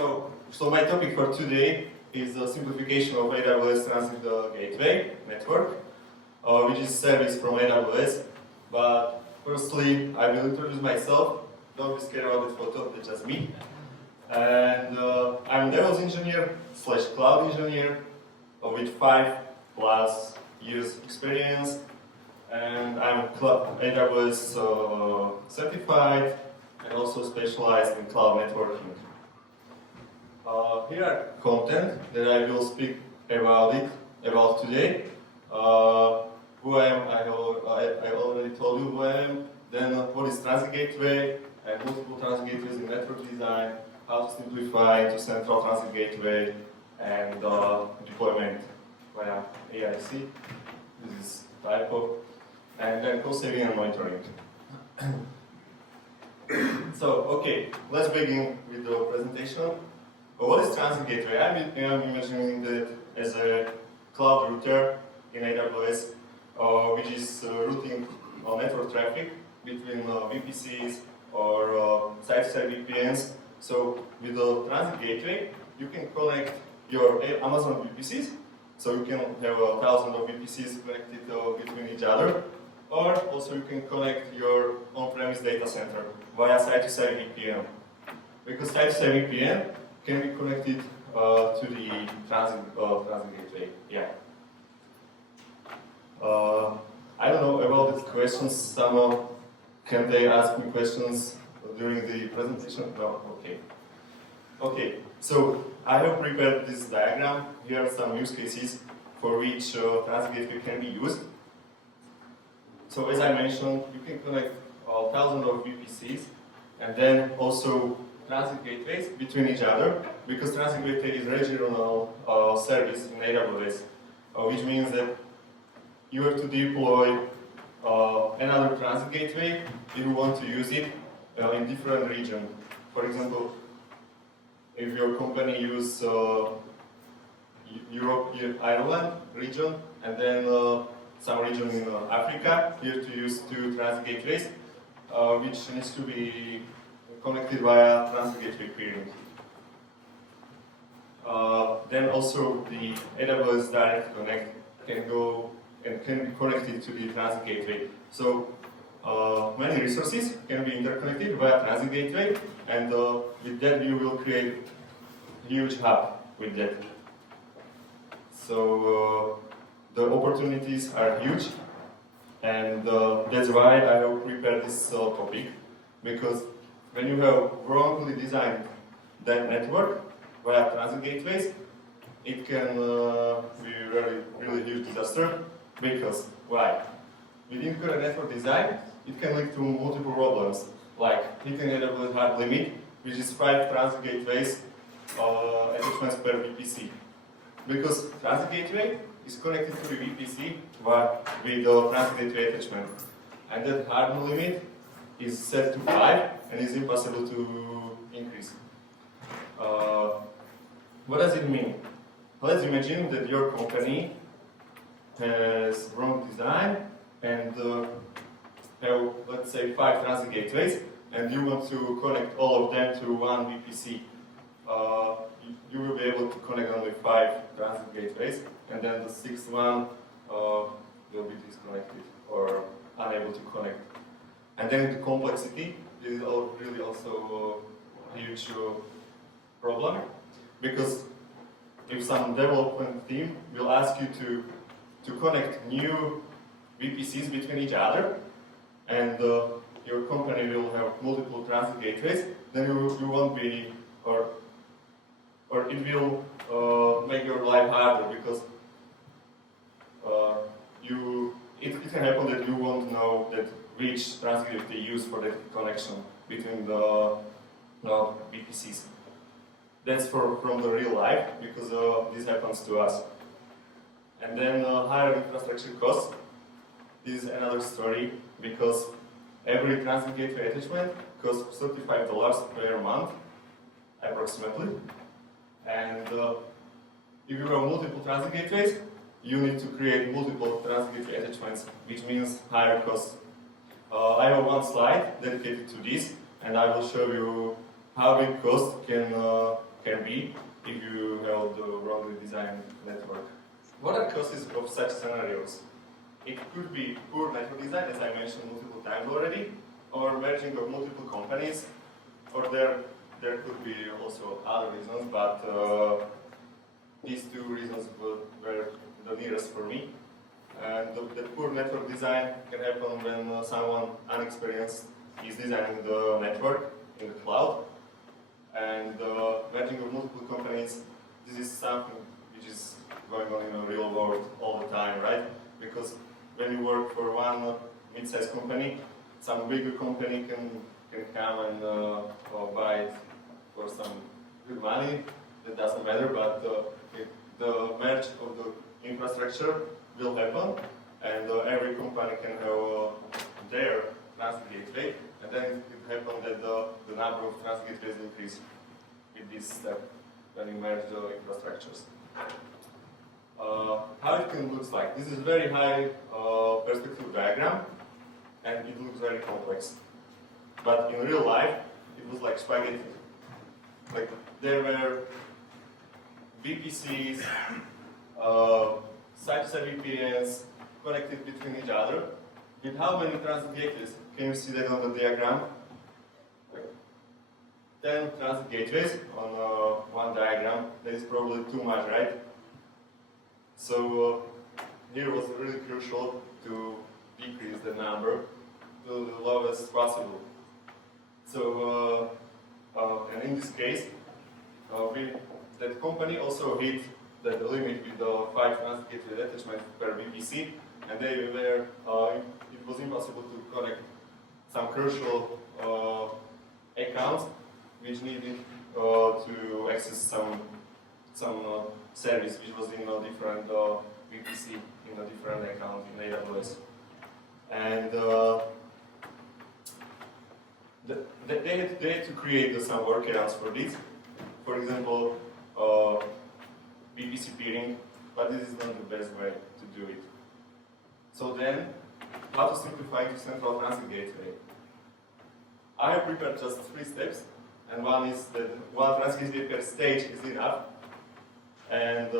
So my topic for today is the simplification of AWS Transit Gateway network, which is service from AWS. But firstly, I will introduce myself. Don't be scared about the photo, that's just me. And I'm a DevOps engineer / cloud engineer with 5+ years experience. And I'm AWS certified and also specialized in cloud networking. Here are content that I will speak about today. Who I am, I already told you who I am. Then what is Transit Gateway and multiple Transit Gateways in network design, how to simplify to central Transit Gateway, and deployment via AIC. This is typo. And then cost saving and monitoring. So, okay, let's begin with the presentation. What is Transit Gateway? I'm imagining that as a cloud router in AWS, which is routing network traffic between VPCs or site-to-site VPNs. So, with the Transit Gateway, you can connect your Amazon VPCs. So you can have 1,000 of VPCs connected between each other. Or also you can connect your on-premise data center via site-to-site VPN. Because site-to-site VPN can be connected to the transit gateway. Yeah. I don't know about these questions. Can they ask me questions during the presentation? No. Okay. Okay. So I have prepared this diagram. Here are some use cases for which transit gateway can be used. So as I mentioned, you can connect 1,000 of VPCs and then also transit gateways between each other, because transit gateway is regional service in AWS, which means that you have to deploy another transit gateway if you want to use it in different region. For example, if your company uses Europe, Ireland region, and then some region in Africa, you have to use 2 transit gateways, which needs to be connected via transit gateway peering. Then also the AWS Direct Connect can go and can be connected to the transit gateway. So many resources can be interconnected via transit gateway, and with that you will create a huge hub with that. So the opportunities are huge, and that's why I have prepared this topic, because when you have wrongly designed that network via transit gateways, it can be really huge disaster. Because why? With incorrect network design, it can lead to multiple problems, like hitting AWS hard limit, which is 5 transit gateways attachments per VPC. Because transit gateway is connected to the VPC with the transit gateway attachment. And that hard limit is set to 5 and is impossible to increase. What does it mean? Let's imagine that your company has wrong design and have, let's say, 5 transit gateways, and you want to connect all of them to one VPC. You will be able to connect only 5 transit gateways, and then the 6th one will be disconnected or unable to connect. And then the complexity is really also a huge problem, because if some development team will ask you to connect new VPCs between each other, and your company will have multiple transit gateways, then you won't be, or it will make your life harder, because it can happen that you won't know that which transit gateway they use for that connection between the VPCs. That's from the real life, because this happens to us. And then higher infrastructure costs is another story, because every transit gateway attachment costs $35 per month, approximately. And if you have multiple transit gateways, you need to create multiple transit gateway attachments, which means higher costs. I have one slide dedicated to this, and I will show you how big cost can can be if you have the wrongly designed network. What are causes of such scenarios? It could be poor network design, as I mentioned multiple times already, or merging of multiple companies, or there could be also other reasons, but these two reasons were the nearest for me. And the poor network design can happen when someone unexperienced is designing the network in the cloud. And merging of multiple companies, this is something which is going on in the real world all the time, right? Because when you work for one mid-sized company, some bigger company can come and buy it for some good money. That doesn't matter, but the merge of the infrastructure will happen, and every company can have their transit gateway, and then it happens that the number of transit gateways increase with this step when you merge the infrastructures. How it can look like? This is a very high perspective diagram, and it looks very complex. But in real life, it was like spaghetti. Like there were VPCs, site-to-site VPNs connected between each other. With how many transit gateways? Can you see that on the diagram? Like 10 transit gateways on one diagram. That is probably too much, right? So here was really crucial to decrease the number to the lowest possible. So, and in this case, that company also hit the limit with the 5 transit gateway attachments per VPC, and they were, it was impossible to connect some crucial accounts which needed to access some service which was in a different VPC, in a different account in AWS. And they had to create some workarounds for this. For example, VPC peering, but this is not the best way to do it. So then, how to simplify to central transit gateway? I have prepared just 3 steps, and one is that one transit gateway per stage is enough. And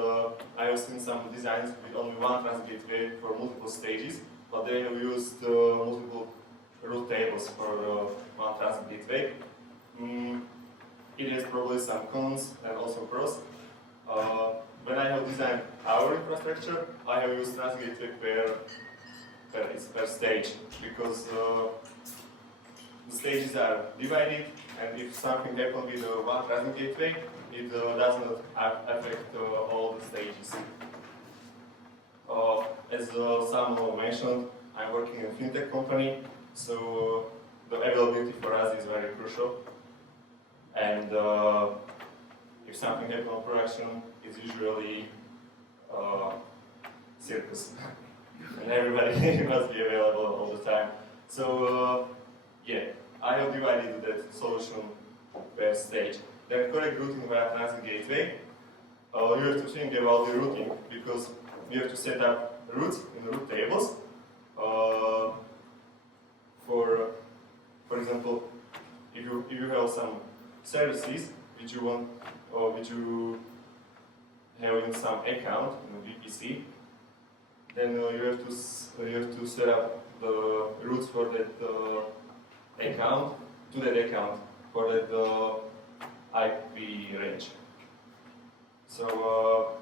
I have seen some designs with only one transit gateway for multiple stages, but they have used multiple route tables for one transit gateway. It has probably some cons and also pros. When I have designed our infrastructure, I have used transit gateway per stage, because the stages are divided, and if something happens with one transit gateway, it does not affect all the stages. As someone mentioned, I'm working in a fintech company, so the availability for us is very crucial. And if something happens on production, it's usually circus. And everybody must be available all the time. So yeah, I have divided that solution per stage. Then correct routing via transit gateway. You have to think about the routing, because you have to set up routes in the route tables. For example, if you have some services which you want, or which you have in some account in the VPC, then you have to set up the routes for that account to that account for that IP range. So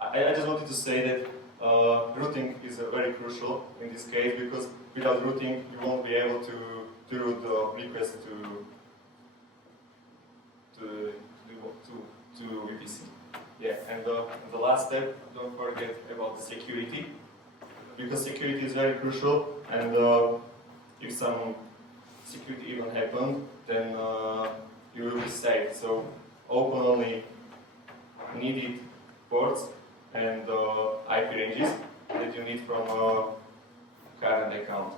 I just wanted to say that routing is very crucial in this case, because without routing you won't be able to route the request to VPC. Yeah, and the last step, don't forget about the security, because security is very crucial, and if some security event happens, then you will be safe. So open only needed ports and IP ranges that you need from a current account.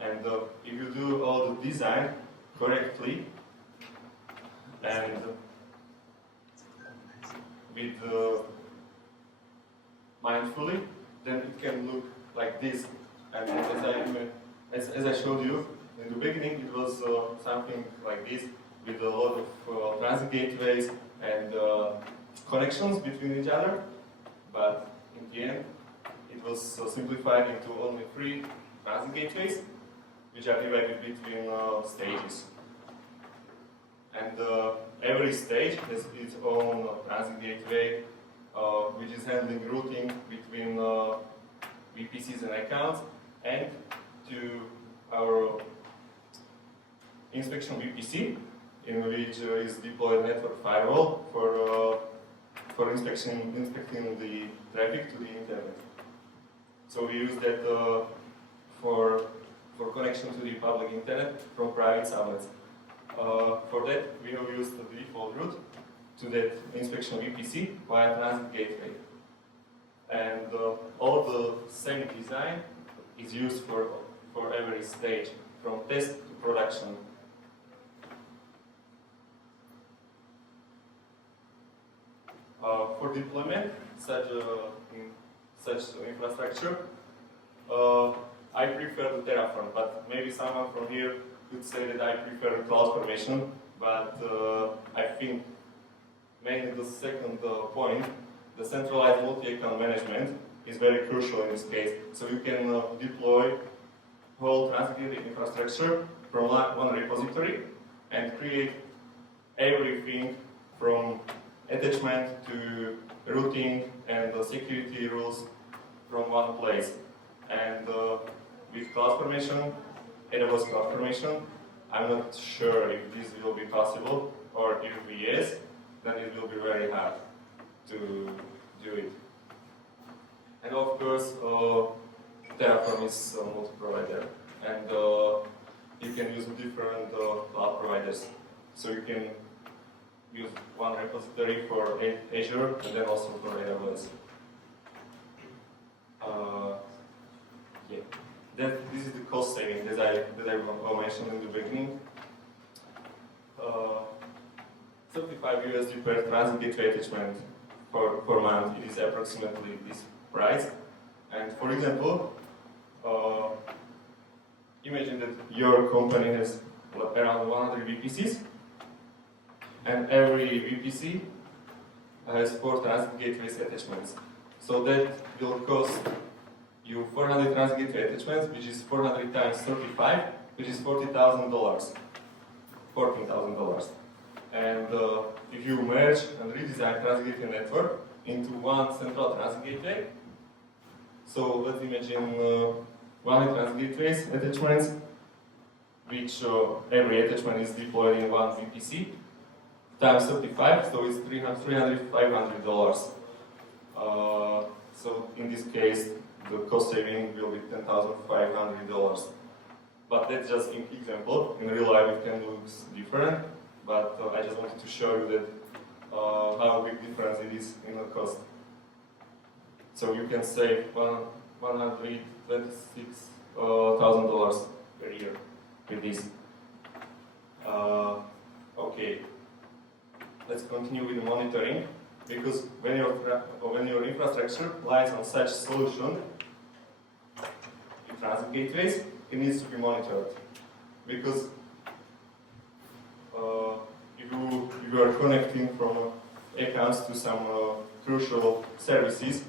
And if you do all the design correctly and with mindfully, then it can look like this. And as I showed you in the beginning, it was something like this. with a lot of transit gateways and connections between each other, but in the end it was simplified into only 3 transit gateways, which are divided between stages. And every stage has its own transit gateway, which is handling routing between VPCs and accounts, and to our inspection VPC, in which is deployed network firewall for inspecting the traffic to the internet. So we use that for connection to the public internet from private subnets. For that, we have used the default route to that inspection VPC via transit gateway. And all the same design is used for every stage, from test to production. For deployment in such infrastructure, I prefer the Terraform, but maybe someone from here could say that I prefer CloudFormation, but I think mainly the second point, the centralized multi-account management, is very crucial in this case. So you can deploy whole transit infrastructure from one repository and create everything from attachment to routing and security rules from one place. And with CloudFormation, AWS CloudFormation, I'm not sure if this will be possible, or if yes, then it will be very hard to do it. And of course, Terraform is a multi-provider, and you can use different cloud providers. So you can use one repository for Azure and then also for AWS. This is the cost saving that I mentioned in the beginning. 35 USD per transit gateway attachment per month. It is approximately this price. And for example, imagine that your company has around 100 VPCs, and every VPC has 4 transit gateways attachments. So that will cost you 400 transit gateway attachments, which is 400 times 35, which is $40,000, $14,000. And if you merge and redesign transit gateway network into one central transit gateway, so let's imagine 100 transit gateways attachments, which every attachment is deployed in one VPC, times 35, so it's $500. So in this case, the cost saving will be $10,500. But that's just an example. In real life, it can look different. But I just wanted to show you that how big difference it is in the cost. So you can save $126,000 per year with this. Okay, let's continue with the monitoring, because when your infrastructure lies on such solution, in transit gateways, it needs to be monitored, because if you are connecting from accounts to some crucial services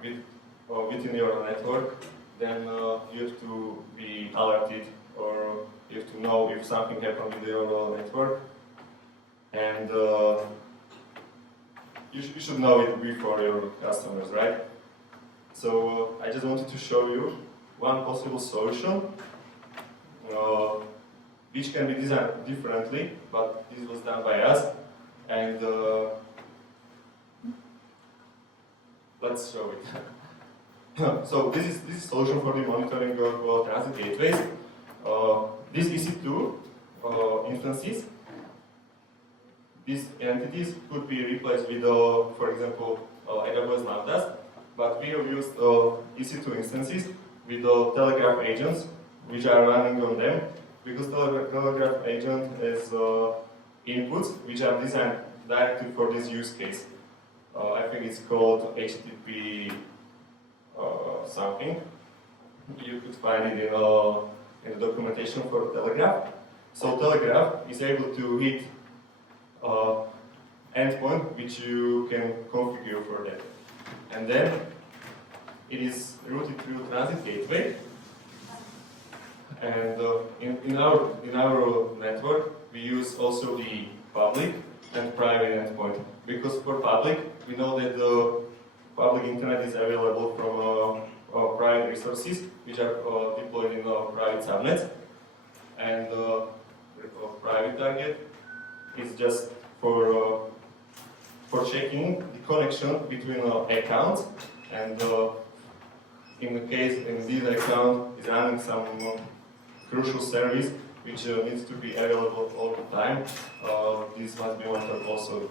within your network, then you have to be alerted, or you have to know if something happened with your network, and you should know it before your customers, right? So I just wanted to show you one possible solution which can be designed differently, but this was done by us, and let's show it. So this is solution for the monitoring of transit gateways. These EC2 instances, these entities could be replaced with, for example, AWS Lambdas, but we have used EC2 instances with Telegraph agents, which are running on them, because Telegraph agent has inputs which are designed directly for this use case. I think it's called HTTP something. You could find it in the documentation for Telegraph. So Telegraph is able to hit endpoint which you can configure for that. And then it is routed through transit gateway. And in our network, we use also the public and private endpoint. Because for public, we know that the public internet is available from private resources, which are deployed in private subnets. And private target is just for checking the connection between accounts, and in this account is running some crucial service which needs to be available all the time. This must be monitored also.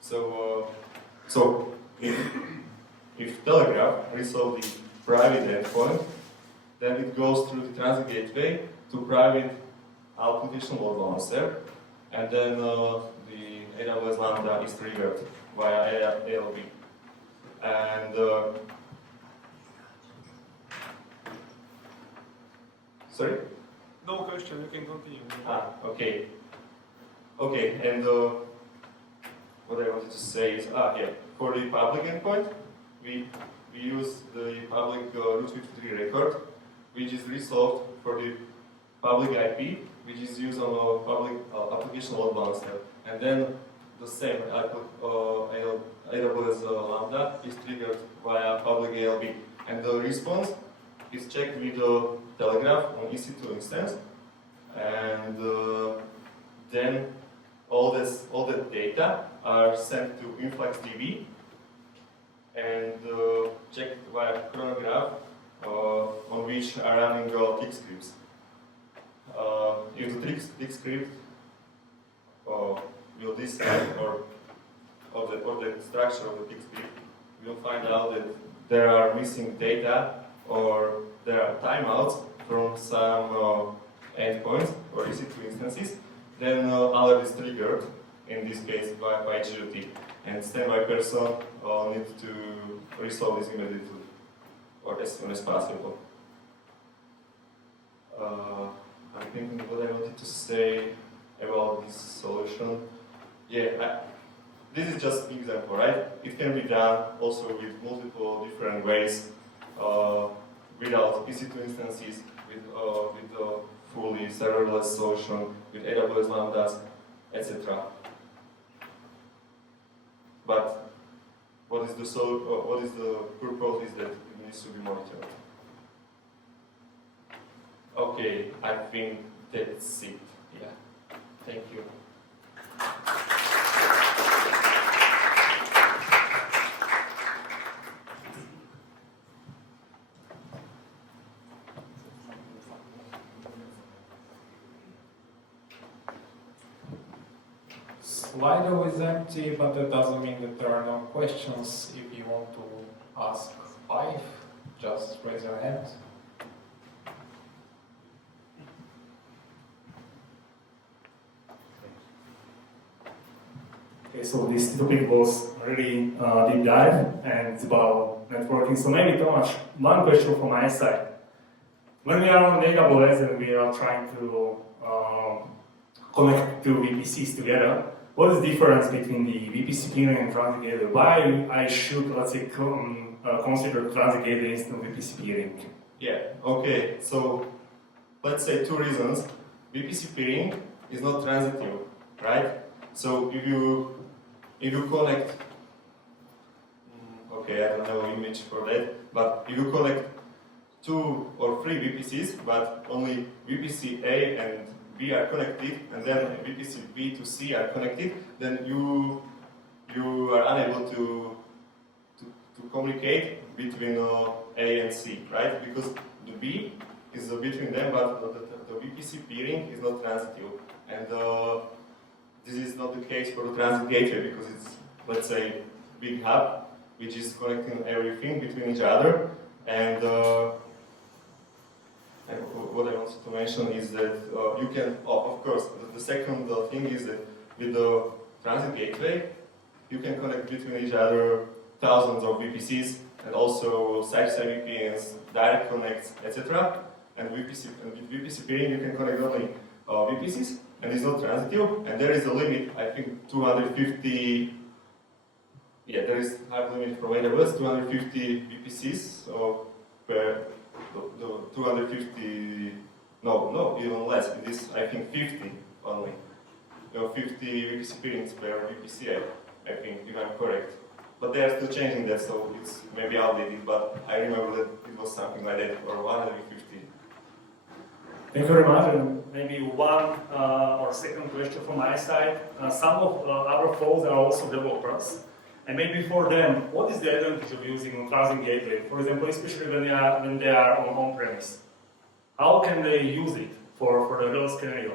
So if Telegraph resolves the private endpoint, then it goes through the transit gateway to private application load balancer, and then the AWS Lambda is triggered via ALB. And sorry? No question, you can continue. Okay. Okay, and what I wanted to say is, for the public endpoint, we use the public root 53 record, which is resolved for the public IP, which is used on a public application load balancer. And then the same AWS Lambda is triggered via public ALB. And the response is checked with the Telegraph on EC2 instance. And then all the data are sent to InfluxDB and checked via chronograph on which are running tick scripts. If the tick script will describe or the structure of the tick script, we'll find out that there are missing data or there are timeouts from some endpoints or EC2 instances, then alert is triggered, in this case by GOT, and standby person needs to resolve this immediately or as soon as possible. I'm thinking what I wanted to say about this solution. This is just an example, right? It can be done also with multiple different ways, without EC2 instances, with a fully serverless solution, with AWS Lambdas, etc. But what is the purpose is that it needs to be monitored. Okay, I think that's it. Yeah. Thank you. Slido is empty, but that doesn't mean that there are no questions. If you want to ask 5, just raise your hand. Okay, so this topic was really deep dive and it's about networking. So maybe Tomáš, one question from my side. When we are on AWS and we are trying to connect two VPCs together, what is the difference between the VPC peering and transit gateway? Why I should, let's say, consider transit gateway instead of VPC peering? Yeah, okay, so let's say 2 reasons. VPC peering is not transitive, right? So if you connect, okay, I don't have an image for that, but if you connect 2 or 3 VPCs, but only VPC A and B are connected, and then VPC B to C are connected, then you are unable to communicate between A and C, right? Because the B is between them, but the VPC peering is not transitive. And this is not the case for the transit gateway because it's, let's say, big hub which is connecting everything between each other. And what I wanted to mention is that you can, of course, the second thing is that with the transit gateway, you can connect between each other thousands of VPCs and also site-side VPNs, direct connects, etc. And with VPC peering, you can connect only VPCs, and it's not transitive, and there is a limit, I think 250, yeah, there is hard limit from AWS, 250 VPCs, so per the 250, no, even less, it is, I think 50 only. 50 VPC peerings per VPC, I think, if I'm correct. But they are still changing that, so it's maybe outdated, but I remember that it was something like that, or 150. Thank you very much. And maybe one or second question from my side. Some of our folks are also developers. And maybe for them, what is the advantage of using Transit Gateway? For example, especially when they are on-premise. How can they use it for the real scenario?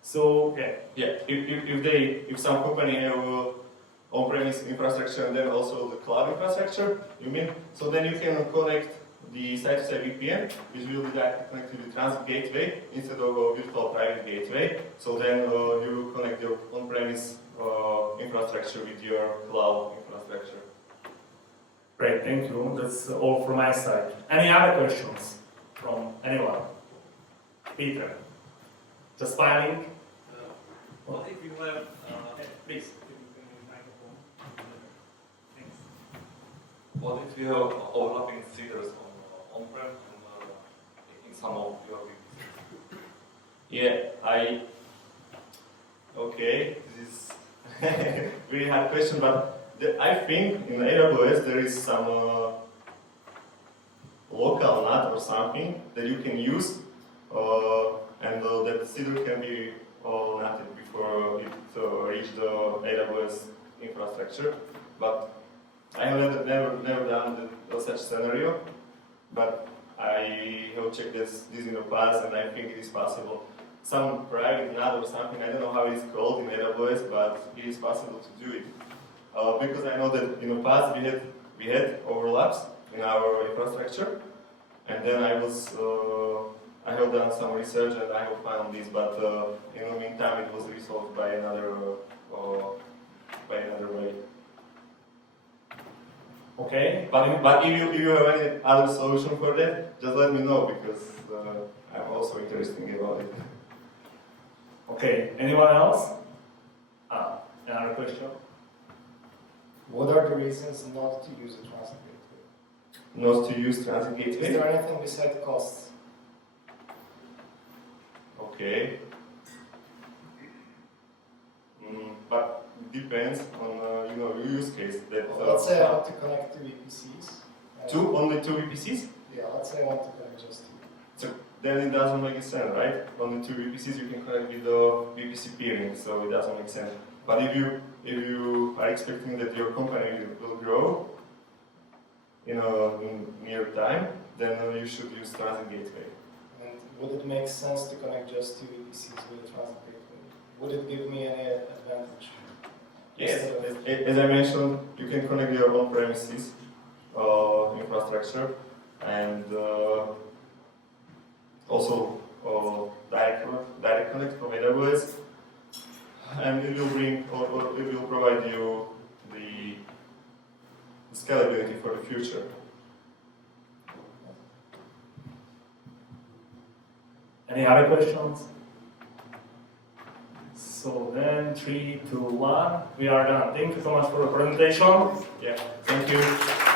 So, Yeah, if some company have on-premise infrastructure and then also the cloud infrastructure, you mean? So then you can connect the site-to-site VPN, which will be directly connected to the Transit Gateway instead of a virtual private gateway. So then you will connect your on-premise infrastructure with your cloud infrastructure. great, thank you. That's all from my side. Any other questions from anyone? Peter, just smiling. What if you have, Please. what if you have overlapping seeders on-prem and in some of your VPCs? Yeah, okay, this is really hard question, but I think in AWS there is some local NAT or something that you can use, and that seeder can be NATed before it reach the AWS infrastructure. But I have never done such scenario, but I have checked this in the past, and I think it is possible. Some private NAT or something, I don't know how it is called in AWS, but it is possible to do it. Because I know that in the past we had overlaps in our infrastructure, and then I have done some research and I have found this, but in the meantime it was resolved by another way. Okay. But if you have any other solution for that, just let me know, because I'm also interested about it. Okay, anyone else? Another question? What are the reasons not to use a Transit Gateway? Not to use Transit Is Gateway? there anything besides costs? Okay. But it depends on your use case. Let's say I want to connect to VPCs. Only two VPCs? Yeah, let's say I want to connect just two. So then it doesn't make sense, right? Only two VPCs you can connect with the VPC peering, so it doesn't make sense. But if you are expecting that your company will grow in near time, then you should use Transit Gateway. And would it make sense to connect just two VPCs with a Transit Gateway? Would it give me any advantage? Yes, as I mentioned, you can connect your on-premises infrastructure, and also direct connect from AWS, and it will bring or it will provide you the scalability for the future. Any other questions? So then, 3, 2, 1, we are done. Thank you so much for the presentation. Yeah, thank you.